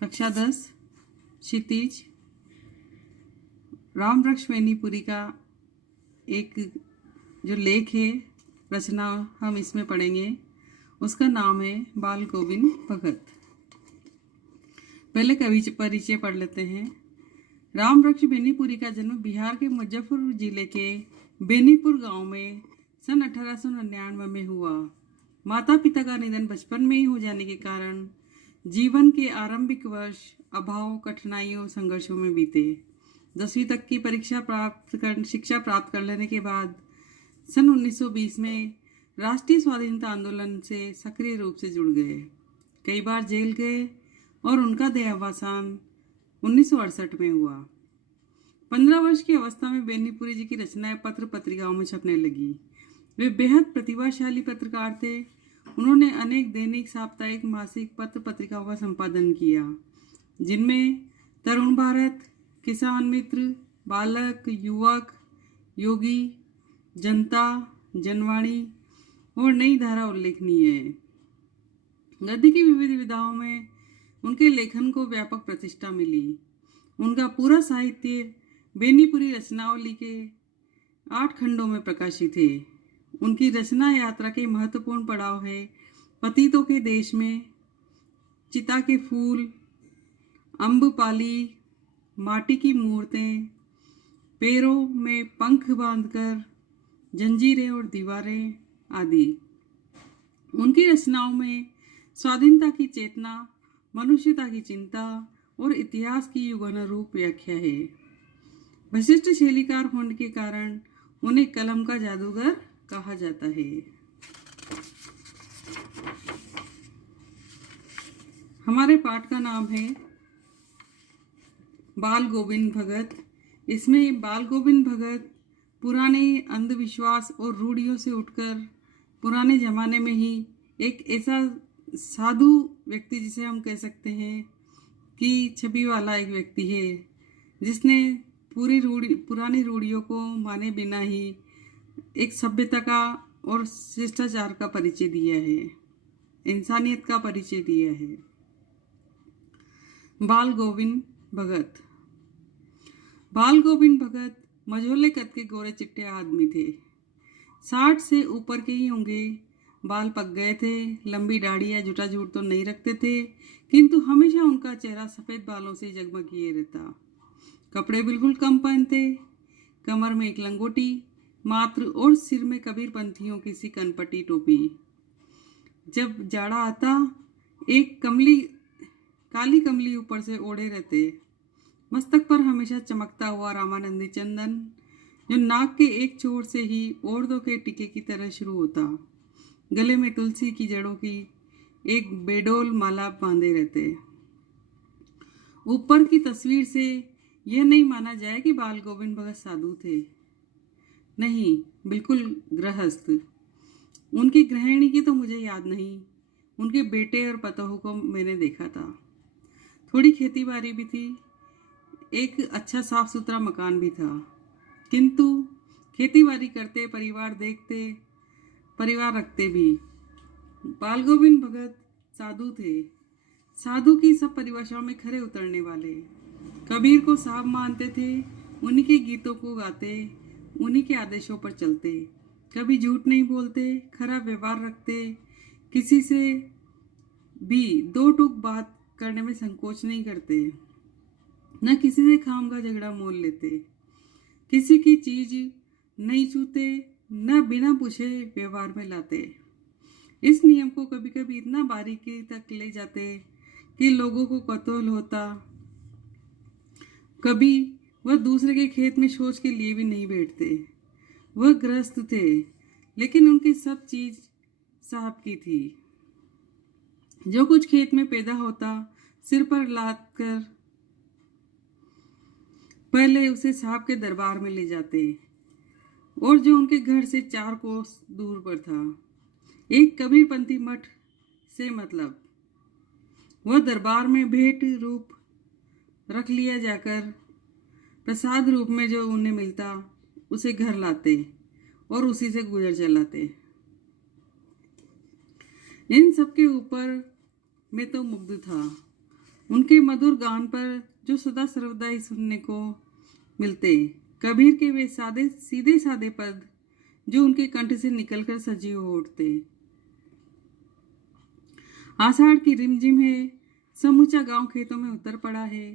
कक्षा 10 क्षितिज रामवृक्ष बेनीपुरी का एक जो लेख है, रचना हम इसमें पढ़ेंगे। उसका नाम है बाल गोविंद भगत। पहले कवि परिचय पढ़ लेते हैं। रामवृक्ष बेनीपुरी का जन्म बिहार के मुजफ्फरपुर जिले के बेनीपुर गांव में सन 1899 में हुआ। माता पिता का निधन बचपन में ही हो जाने के कारण जीवन के आरंभिक वर्ष अभाव, कठिनाइयों, संघर्षों में बीते। 10वीं तक की शिक्षा प्राप्त कर लेने के बाद सन 1920 में राष्ट्रीय स्वाधीनता आंदोलन से सक्रिय रूप से जुड़ गए। कई बार जेल गए और उनका देहावसान 1968 में हुआ। 15 वर्ष की अवस्था में बेनीपुरी जी की रचनाएं पत्र पत्रिकाओं में छपने लगी। वे बेहद प्रतिभाशाली पत्रकार थे। उन्होंने अनेक दैनिक, साप्ताहिक, मासिक पत्र पत्रिकाओं का संपादन किया, जिनमें तरुण भारत, किसान मित्र, बालक, युवक, योगी, जनता, जनवाणी और नई धारा उल्लेखनीय है। गद्य की विविध विधाओं में उनके लेखन को व्यापक प्रतिष्ठा मिली। उनका पूरा साहित्य बेनीपुरी रचनावली के 8 खंडों में प्रकाशित है। उनकी रचना यात्रा के महत्वपूर्ण पड़ाव है पतितों के देश में, चिता के फूल, अम्बपाली, माटी की मूर्तें, पैरों में पंख बांधकर, जंजीरें और दीवारें आदि। उनकी रचनाओं में स्वाधीनता की चेतना, मनुष्यता की चिंता और इतिहास की युगानुरूप व्याख्या है। विशिष्ट शैलीकार होने के कारण उन्हें कलम का जादूगर कहा जाता है। हमारे पाठ का नाम है बाल गोविंद भगत। इसमें बाल गोविंद भगत पुराने अंधविश्वास और रूढ़ियों से उठकर पुराने ज़माने में ही एक ऐसा साधु व्यक्ति, जिसे हम कह सकते हैं कि छवि वाला एक व्यक्ति है, जिसने पुरानी रूढ़ियों को माने बिना ही एक सभ्यता का और शिष्टाचार का परिचय दिया है, इंसानियत का परिचय दिया है। बाल गोविंद भगत। बाल गोविंद भगत मझोले कद के गोरे चिट्टे आदमी थे। 60 से ऊपर के ही होंगे। बाल पक गए थे। लंबी दाढ़ी या जुटा जूट तो नहीं रखते थे, किंतु हमेशा उनका चेहरा सफ़ेद बालों से जगमगिए रहता। कपड़े बिल्कुल कम पहनते। कमर में एक लंगोटी मात्र और सिर में कबीर पंथियों की सी कनपटी टोपी। जब जाड़ा आता, एक काली कमली ऊपर से ओढ़े रहते। मस्तक पर हमेशा चमकता हुआ रामानंदी चंदन, जो नाक के एक छोर से ही औरतों के टीके की तरह शुरू होता। गले में तुलसी की जड़ों की एक बेडोल माला बांधे रहते। ऊपर की तस्वीर से यह नहीं माना जाए कि बाल गोविंद भगत साधु थे। नहीं, बिल्कुल गृहस्थ। उनकी गृहिणी की तो मुझे याद नहीं। उनके बेटे और पतोहू को मैंने देखा था। थोड़ी खेती बाड़ी भी थी। एक अच्छा साफ सुथरा मकान भी था, किंतु खेती बाड़ी करते, परिवार देखते, परिवार रखते भी। बाल गोविंद भगत साधु थे। साधु की सब परिभाषाओं में खरे उतरने वाले। कबीर को साहब मानते थे, उन्हीं के गीतों को गाते, उन्हीं के आदेशों पर चलते। कभी झूठ नहीं बोलते, खरा व्यवहार रखते, किसी से भी दो टूक बात करने में संकोच नहीं करते, न किसी से खामखा झगड़ा मोल लेते, किसी की चीज नहीं छूते, न बिना पूछे व्यवहार में लाते। इस नियम को कभी कभी इतना बारीकी तक ले जाते कि लोगों को कौतूहल होता। कभी वह दूसरे के खेत में शौच के लिए भी नहीं बैठते। वह गृहस्थ थे, लेकिन उनकी सब चीज साहब की थी। जो कुछ खेत में पैदा होता, सिर पर लाद कर पहले उसे साहब के दरबार में ले जाते, और जो उनके घर से 4 कोस दूर पर था, एक कबीरपंथी मठ से मतलब, वह दरबार में भेंट रूप रख लिया जाकर प्रसाद रूप में जो उन्हें मिलता उसे घर लाते और उसी से गुजर चलाते। इन सब के ऊपर मैं तो मुग्ध था। उनके मधुर गान पर जो सदा सर्वदा ही सुनने को मिलते। कबीर के वे सादे सीधे सादे पद जो उनके कंठ से निकलकर सजीव हो उठते। आषाढ़ की रिमझिम है, समूचा गांव खेतों में उतर पड़ा है।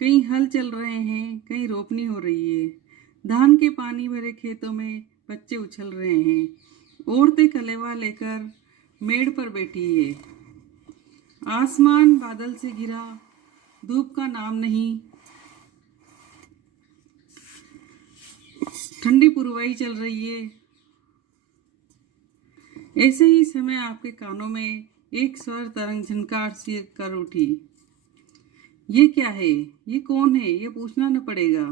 कहीं हल चल रहे हैं, कहीं रोपनी हो रही है। धान के पानी भरे खेतों में बच्चे उछल रहे हैं। औरतें कलेवा लेकर मेड़ पर बैठी है। आसमान बादल से घिरा, धूप का नाम नहीं। ठंडी पुरवाई चल रही है। ऐसे ही समय आपके कानों में एक स्वर तरंग झनकार सी कर उठी। ये क्या है? ये कौन है? ये पूछना न पड़ेगा।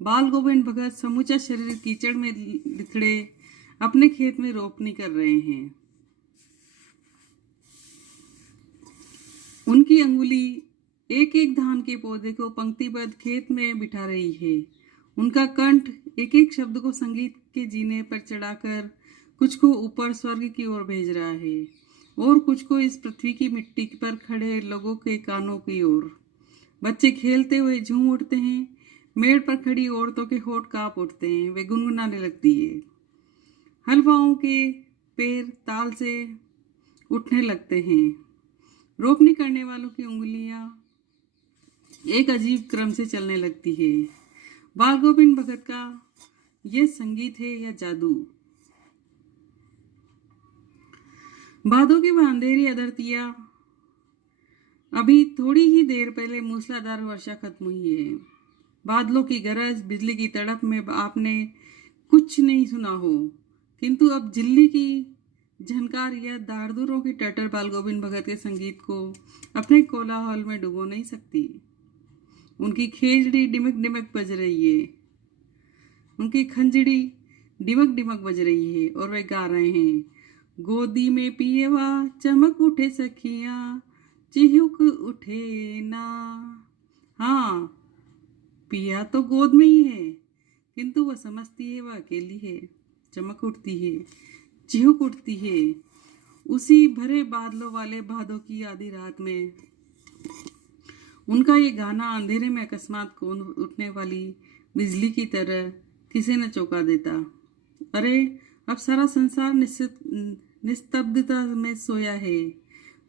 बाल गोविंद भगत समूचा शरीर कीचड़ में लिथड़े अपने खेत में रोपनी कर रहे हैं। उनकी अंगुली एक एक धान के पौधे को पंक्तिबद्ध खेत में बिठा रही है। उनका कंठ एक एक शब्द को संगीत के जीने पर चढ़ाकर कुछ को ऊपर स्वर्ग की ओर भेज रहा है और कुछ को इस पृथ्वी की मिट्टी पर खड़े लोगों के कानों की ओर। बच्चे खेलते हुए झूम उठते हैं। मेड़ पर खड़ी औरतों के होठ कांप उठते हैं। वे गुनगुनाने लगती है। हलवाओं के पैर ताल से उठने लगते हैं। रोपनी करने वालों की उंगलियां एक अजीब क्रम से चलने लगती है। बाल गोविंद भगत का यह संगीत है या जादू? भादों की वह अंधेरी अधरतिया। अभी थोड़ी ही देर पहले मूसलाधार वर्षा खत्म हुई है। बादलों की गरज, बिजली की तड़प में आपने कुछ नहीं सुना हो, किंतु अब झिल्ली की झनकार या दारदूरों की टटर बाल गोविंद भगत के संगीत को अपने कोलाहल में डुबो नहीं सकती। उनकी खेजड़ी डिमक डिमक बज रही है। उनकी खंजड़ी डिमक डिमक बज रही है और वे गा रहे हैं। गोदी में पिएवा चमक उठे सखियां, चिहुक उठे ना। हाँ, पिया तो गोद में ही है, किंतु वह समझती है वह अकेली है। चमक उठती है, चिहुक उठती है। उसी भरे बादलों वाले भादों की आधी रात में उनका ये गाना अंधेरे में अकस्मात कौन उठने वाली बिजली की तरह किसे न चौंका देता। अरे, अब सारा संसार निस्तब्धता में सोया है।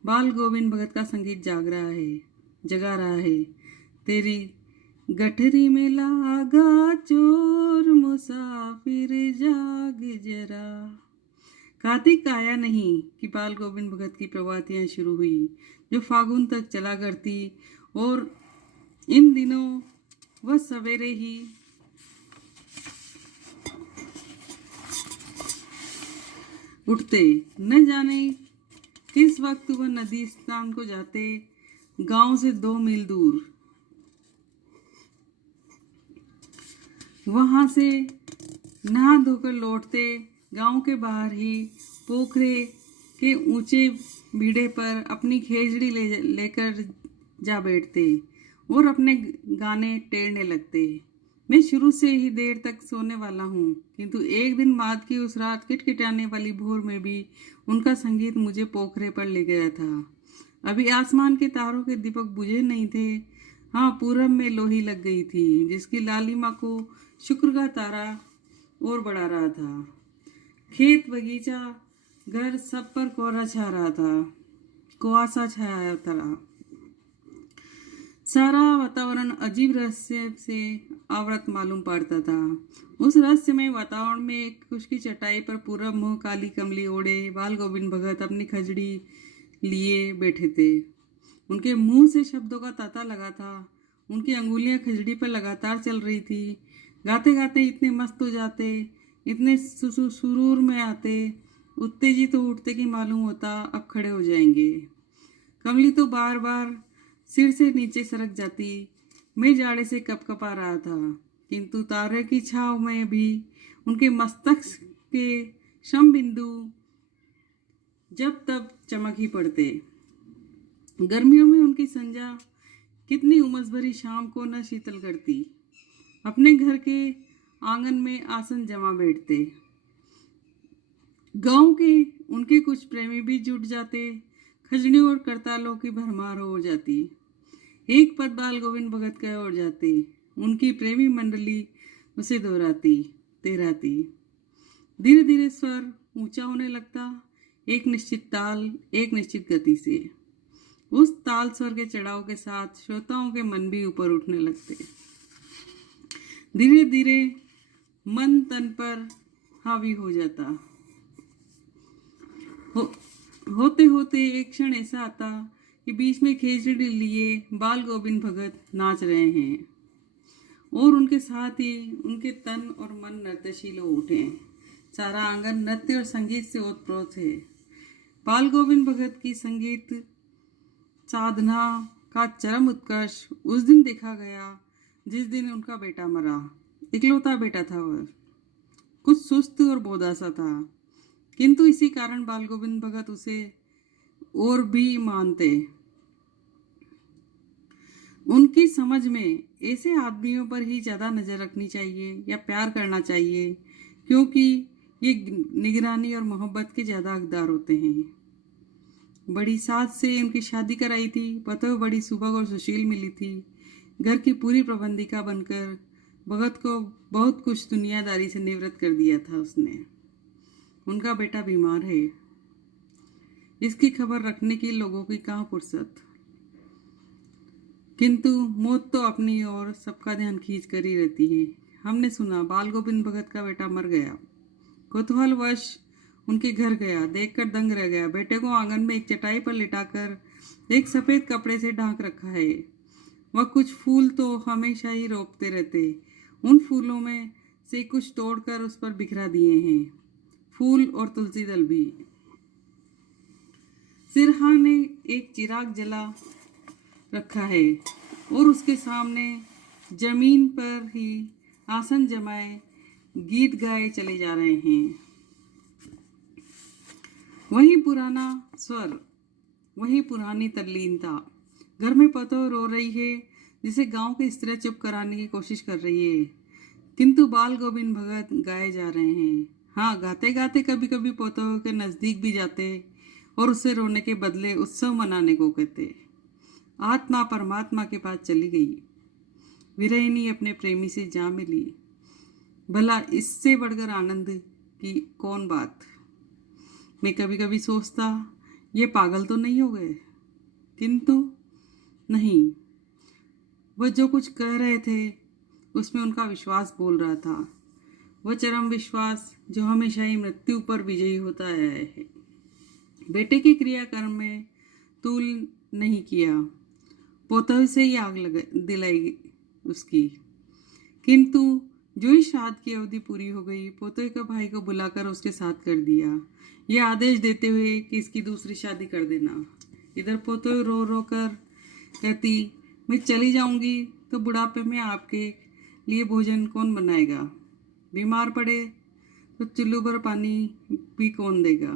बाल गोविंद भगत का संगीत जगा रहा है। तेरी गठरी में लागा चोर मुसाफिर जाग जरा। कार्तिक आया नहीं कि बाल गोविंद भगत की प्रभातियां शुरू हुई, जो फागुन तक चला करती, और इन दिनों वह सवेरे ही उठते। न जाने किस वक्त वह नदी स्नान को जाते, गांव से 2 मील दूर। वहां से नहा धोकर लौटते गांव के बाहर ही पोखरे के ऊंचे बीड़े पर अपनी खेजड़ी लेकर जा बैठते और अपने गाने टेढ़ने लगते। मैं शुरू से ही देर तक सोने वाला हूँ, किंतु एक दिन बाद की उस रात किटकिटाने वाली भोर में भी उनका संगीत मुझे पोखरे पर ले गया था। अभी आसमान के तारों के दीपक बुझे नहीं थे। हाँ, पूरब में लोही लग गई थी, जिसकी लालिमा को शुक्र का तारा और बढ़ा रहा था। खेत, बगीचा, घर, सब पर कोहरा छा रहा था, कुआसा छाया था। सारा वातावरण अजीब रहस्य से आवृत मालूम पड़ता था। उस रहस्यमय वातावरण में एक कुश की चटाई पर पूरब मुंह काली कमली ओढ़े बाल गोविंद भगत अपनी खजड़ी लिए बैठे थे। उनके मुंह से शब्दों का तांता लगा था। उनकी अंगुलियां खजड़ी पर लगातार चल रही थी। गाते गाते इतने मस्त हो जाते, इतने सुरूर में आते, उत्तेजित हो उठते कि मालूम होता अब खड़े हो जाएंगे। कमली तो बार बार सिर से नीचे सरक जाती। मैं जाड़े से कपकपा रहा था, किंतु तारे की छाव में भी उनके मस्तक के शम बिंदु जब तब चमक ही पड़ते। गर्मियों में उनकी संजा कितनी उमस भरी शाम को न शीतल करती। अपने घर के आंगन में आसन जमा बैठते। गांव के उनके कुछ प्रेमी भी जुट जाते। खजड़ियों और करतालों की भरमार हो जाती। एक पद बाल गोविंद भगत का और जाते, उनकी प्रेमी मंडली उसे दोहराती तेराती। धीरे धीरे स्वर ऊंचा होने लगता, एक निश्चित ताल, एक निश्चित गति से। उस ताल स्वर के चढ़ाव के साथ श्रोताओं के मन भी ऊपर उठने लगते। धीरे धीरे मन तन पर हावी हो जाता। होते होते एक क्षण ऐसा आता कि बीच में खिचड़ी लिए बाल गोविंद भगत नाच रहे हैं और उनके साथ ही उनके तन और मन नृत्यशील हो उठे। सारा आंगन नृत्य और संगीत से ओतप्रोत है। बाल गोविंद भगत की संगीत साधना का चरम उत्कर्ष उस दिन देखा गया जिस दिन उनका बेटा मरा। इकलौता बेटा था वह, कुछ सुस्त और बोधा-सा था, किंतु इसी कारण बाल गोविंद भगत उसे और भी मानते। उनकी समझ में ऐसे आदमियों पर ही ज़्यादा नज़र रखनी चाहिए या प्यार करना चाहिए, क्योंकि ये निगरानी और मोहब्बत के ज़्यादा हकदार होते हैं। बड़ी साथ से उनकी शादी कराई थी। पतो बड़ी सुबह और सुशील मिली थी। घर की पूरी प्रबंधिका बनकर भगत को बहुत कुछ दुनियादारी से निवृत्त कर दिया था उसने। उनका बेटा बीमार है, इसकी खबर रखने की लोगों की कहाँ फुर्सत। किंतु मौत तो अपनी ओर सबका ध्यान खींच कर ही रहती है। हमने सुना बाल गोविंद भगत का बेटा मर गया। कौतूहलवश उनके घर गया, देखकर दंग रह गया। बेटे को आंगन में एक चटाई पर लिटाकर एक सफेद कपड़े से ढांक रखा है। वह कुछ फूल तो हमेशा ही रोपते रहते, उन फूलों में से कुछ तोड़कर उस पर बिखरा दिए हैं, फूल और तुलसी दल भी। सिरहा ने एक चिराग जला रखा है और उसके सामने जमीन पर ही आसन जमाए गीत गाए चले जा रहे हैं। वही पुराना स्वर, वही पुरानी तल्लीनता। घर में पतो रो रही है, जिसे गांव की स्त्रियां चुप कराने की कोशिश कर रही है, किंतु बाल गोविंद भगत गाए जा रहे हैं। हाँ, गाते गाते कभी कभी पतो के नजदीक भी जाते और उससे रोने के बदले उत्सव मनाने को कहते। आत्मा परमात्मा के पास चली गई। विरहिणी अपने प्रेमी से जा मिली। भला इससे बढ़कर आनंद की कौन बात। मैं कभी कभी सोचता ये पागल तो नहीं हो गए, किंतु नहीं, वह जो कुछ कह रहे थे उसमें उनका विश्वास बोल रहा था। वह चरम विश्वास जो हमेशा ही मृत्यु पर विजयी होता आया है। बेटे के क्रियाकर्म में तूल नहीं किया, पोतों से ही आग दिलाई उसकी। किंतु जो ही श्राद्ध की अवधि पूरी हो गई, पोते का भाई को बुलाकर उसके साथ कर दिया, यह आदेश देते हुए कि इसकी दूसरी शादी कर देना। इधर पोते रो रो कर कहती, मैं चली जाऊंगी तो बुढ़ापे में आपके लिए भोजन कौन बनाएगा, बीमार पड़े तो चुल्लू भर पानी भी कौन देगा।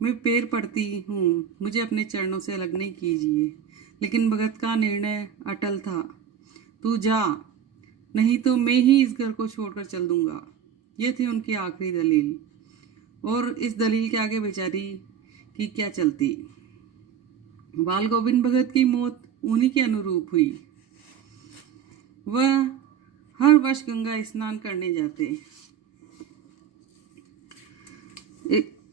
मैं पैर पड़ती हूँ, मुझे अपने चरणों से अलग नहीं कीजिए। लेकिन भगत का निर्णय अटल था, तू जा, नहीं तो मैं ही इस घर को छोड़कर चल दूंगा। यह थी उनकी आखिरी दलील, और इस दलील के आगे बेचारी की क्या चलती। बाल गोविंद भगत की मौत उन्हीं के अनुरूप हुई। वह हर वर्ष गंगा स्नान करने जाते।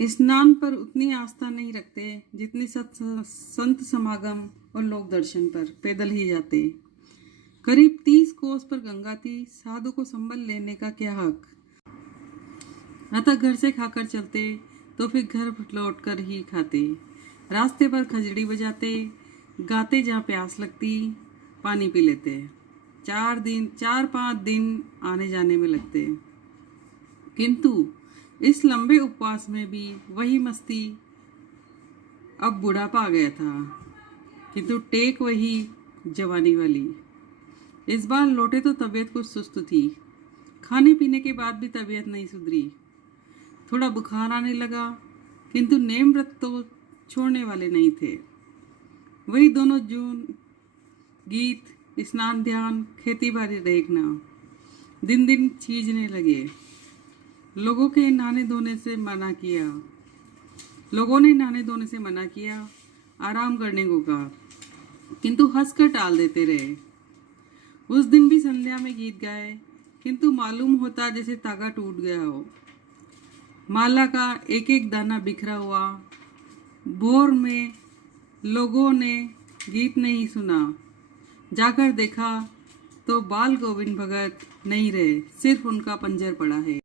स्नान पर उतनी आस्था नहीं रखते जितनी संत समागम और लोक दर्शन पर। पैदल ही जाते। करीब 30 कोस पर गंगा थी, साधु को संबल लेने का क्या हक। अतः घर से खाकर चलते तो फिर घर लौटकर ही खाते। रास्ते पर खजड़ी बजाते, गाते, जहाँ प्यास लगती पानी पी लेते। 4-5 दिन आने जाने में लगते। किंतु इस लंबे उपवास में भी वही मस्ती। अब बुढ़ापा आ गया था, किंतु टेक वही जवानी वाली। इस बार लौटे तो तबीयत कुछ सुस्त थी। खाने पीने के बाद भी तबीयत नहीं सुधरी। थोड़ा बुखार आने लगा, किंतु नेम व्रत तो छोड़ने वाले नहीं थे। वही दोनों जून, गीत, स्नान, ध्यान, खेती बाड़ी देखना दिन दिन छीजने लगे। लोगों ने नहाने धोने से मना किया। आराम करने को कहा, किंतु हंसकर टाल देते रहे। उस दिन भी संध्या में गीत गाए, किंतु मालूम होता जैसे तागा टूट गया हो। माला का एक एक दाना बिखरा हुआ। भोर में लोगों ने गीत नहीं सुना। जाकर देखा तो बाल गोविंद भगत नहीं रहे, सिर्फ उनका पंजर पड़ा है।